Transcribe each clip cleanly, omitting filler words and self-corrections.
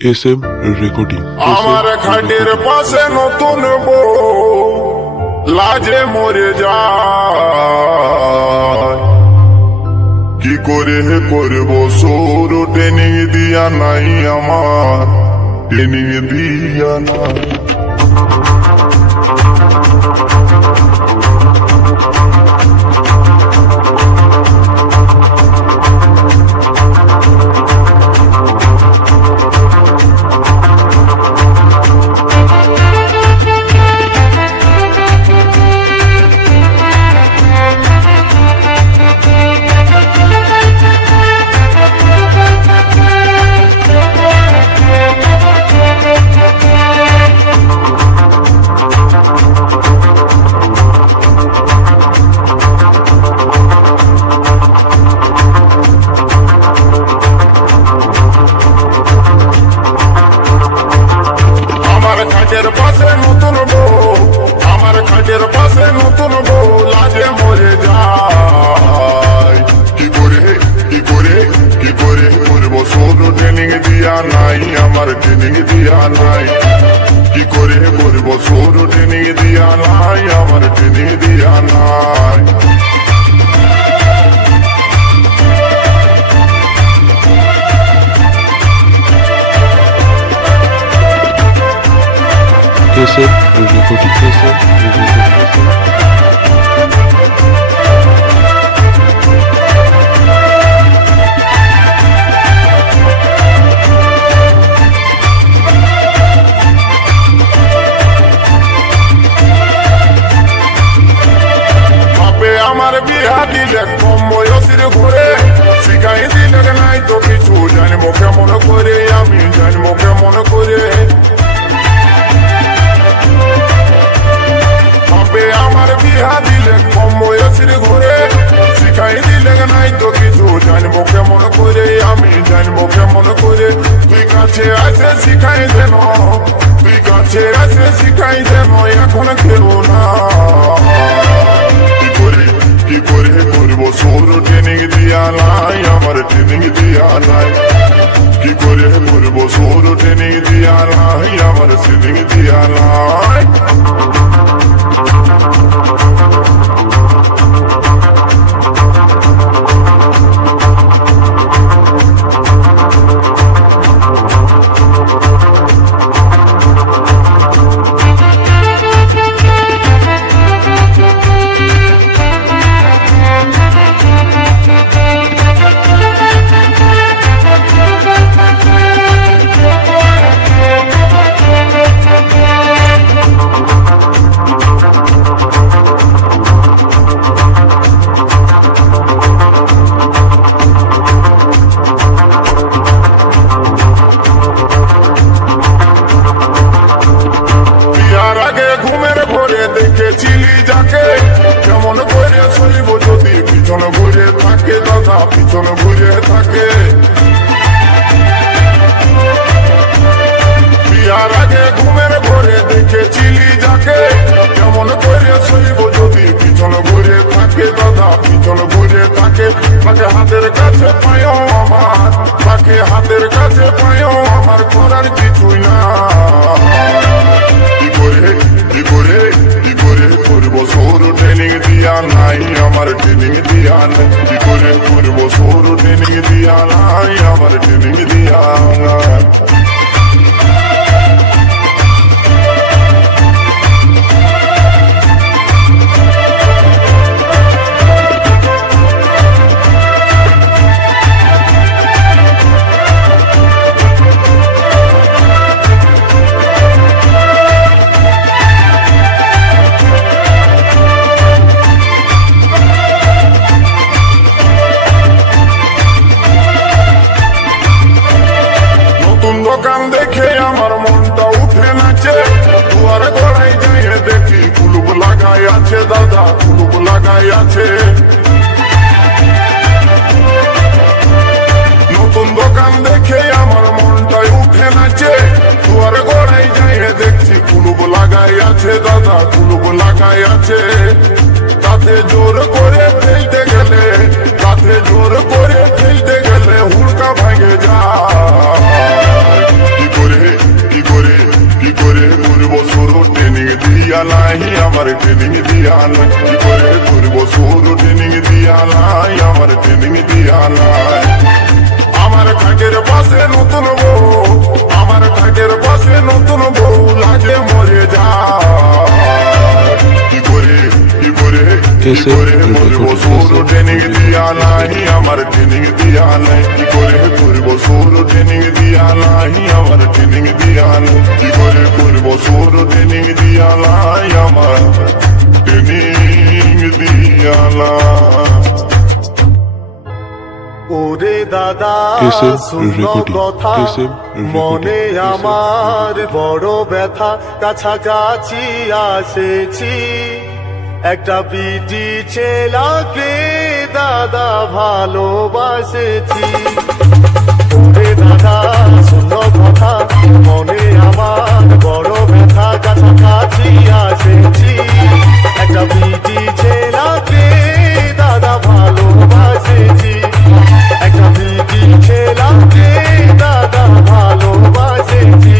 SM recording. আমার খাটের পাশে নতুন বউ লাজে মরে যায়, কি করে করব সৌর ট্রেনিং দিয়া নাই আমার, ট্রেনিং দিয়া নাই। খাটের পাশে নতুন বউ, আমার খাটের পাশে নতুন বউ লাজে মরে যায়, কি করে করব সৌর ট্রেনিং দিয়া নাই আমার, ট্রেনিং দিয়া নাই, কি করে করব সৌর ট্রেনিং দিয়া নাই আমার, ট্রেনিং দিয়া নাই। SM recording. আমার বিয়া দিলে কম বয়সের ঘরে, শিখাই দিলে নাই তো কিছু, জানবো কেমন করে, আমি জানবো কেমন করে। আমার বিয়া দিলে কম বয়সের ঘরে, শিখাই দিলে নাই তো কিছু, জানবো কেমন করে, আমি জানবো কেমন করে। তুই কাছে আসে শিখাই দেন, তুই কাছে আসে শিখাই দেন, এখন কেউ না। কি করে করবো সৌর ট্রেনিং দিয়া নাই আমার, ট্রেনিং দিয়া নাই, কি করে করবো সৌর ট্রেনিং দিয়া নাই আমার, ট্রেনিং দিয়া নাই। দেখেছিলি যাকে, কেমন করে চলিব যদি পিছন ঘুরে থাকে, দাদা পিছন ঘুরে থাকে। বিয়ার আগে ঘুমের ঘরে দেখেছিলি যাকে, কেমন করে চলিব যদি পিছন ঘুরে থাকে, দাদা পিছন ঘুরে থাকে। তাকে হাতের কাছে পায়ও আমার, তাকে হাতের কাছে পায়ও আমার, করার কিছুই না। কি করে করবো সৌর ট্রেনিং দিয়া নাই আমার, ট্রেনিং দিয়া নাই, কি করে করবো সৌর ট্রেনিং দিয়া নাই আমার, ট্রেনিং দিয়া নাই। দোকান দেখে আমার মনটা উঠে নাচে, দুয়ার গড়াই যাই দেখি কুলুপ লাগাই আছে, দাদা কুলুপ লাগাই আছে। নতুন দোকান দেখে আমার মনটা উঠে নাচে, দুয়ার গড়াই যাই দেখছি কুলুপ লাগাই আছে, দাদা কুলুপ লাগাই আছে। তাতে জোর করে ফেলতে গেলে, তাতে জোর করে ফেলতে গেলে হুড়কা ভাঙে যায়। দিয়া নাই, আমার ট্রেনিং দিয়া নাই, কি করে করবো শুরু ট্রেনিং দিয়া নাই, আমার ট্রেনিং দিয়া নাই। আমার খাটের পাশে নতুন বউ, আমার খাটের পাশে নতুন বউ লাগে মরে যায়, কি করে করবো শুরু ট্রেনিং দিয়া নাই, আমার ট্রেনিং দিয়া নাই, কি করে করবো শুরু ট্রেনিং দিয়া নাই, আমার ট্রেনিং দিয়া নাই, কি করে করবো শুরু ট্রেনিং দিয়া নাই, আমার ট্রেনিং দিয়া নাই। ওরে দাদা এসএম শুনো রেকর্ডিং, কথা, এসএম মনে রেকর্ডিং, আমার বড় ব্যথা, কাছাকাছি আসেছি, একটা বিটি ছেলাকে দাদা ভালোবাসেছি। ওরে দাদা শুনো কথা, মনে আমার বড় ব্যথা, কাছাকাছি আসেছি, একটা বিটি ছেলাকে দাদা ভালোবাসেছি, একটা বিটি ছেলাকে দাদা ভালোবাসেছি।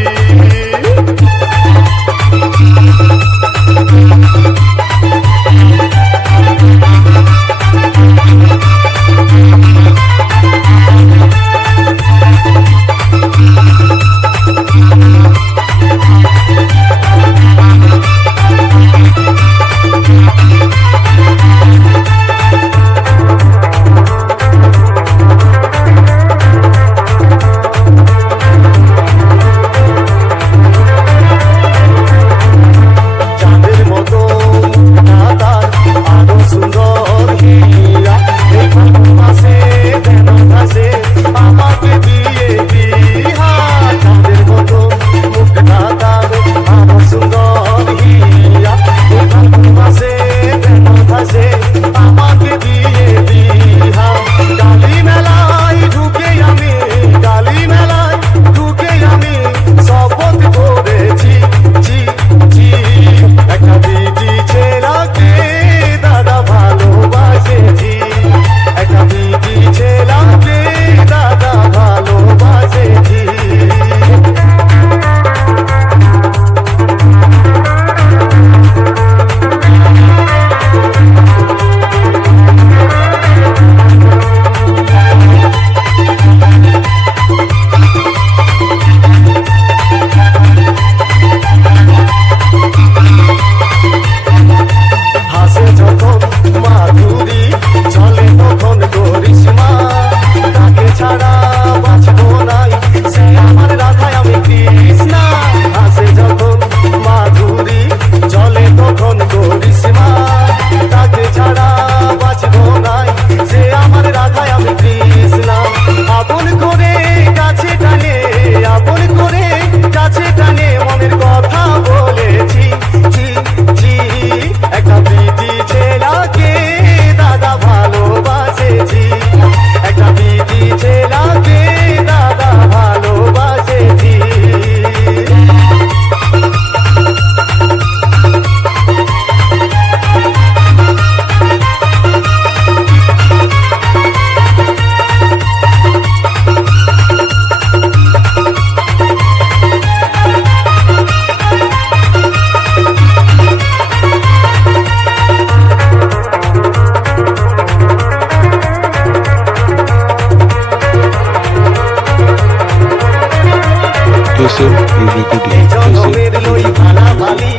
এসএম রেকর্ডিং, এই জনমের লই ভালাভালি,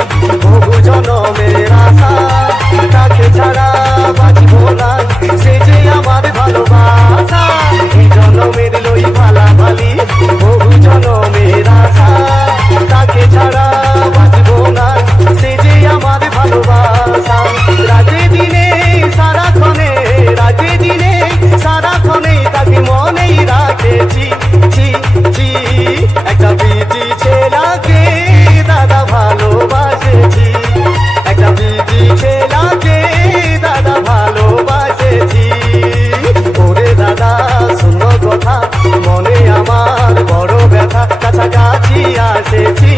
বহু জনমের আশা, তাকে ছাড়া বাঁচব না, সে যে আমার ভালোবাসা। এই জনমের লই ভালাভালি, বহু জনমের আশা, তাকে ছাড়া বাঁচব না, সে যে আমার ভালোবাসা। রাতে দিনে সারাক্ষণে, রাতে দিনে সারাক্ষণে তাকে মনেই রাখেছি, ছি ছি, একটা বিটি ছেলাকে দাদা ভালোবাসেছি, একটা বিটি ছেলাকে দাদা ভালোবাসেছি। ওরে দাদা শুনো কথা, মনে আমার বড় ব্যথা, কাছাকাছি আসেছি,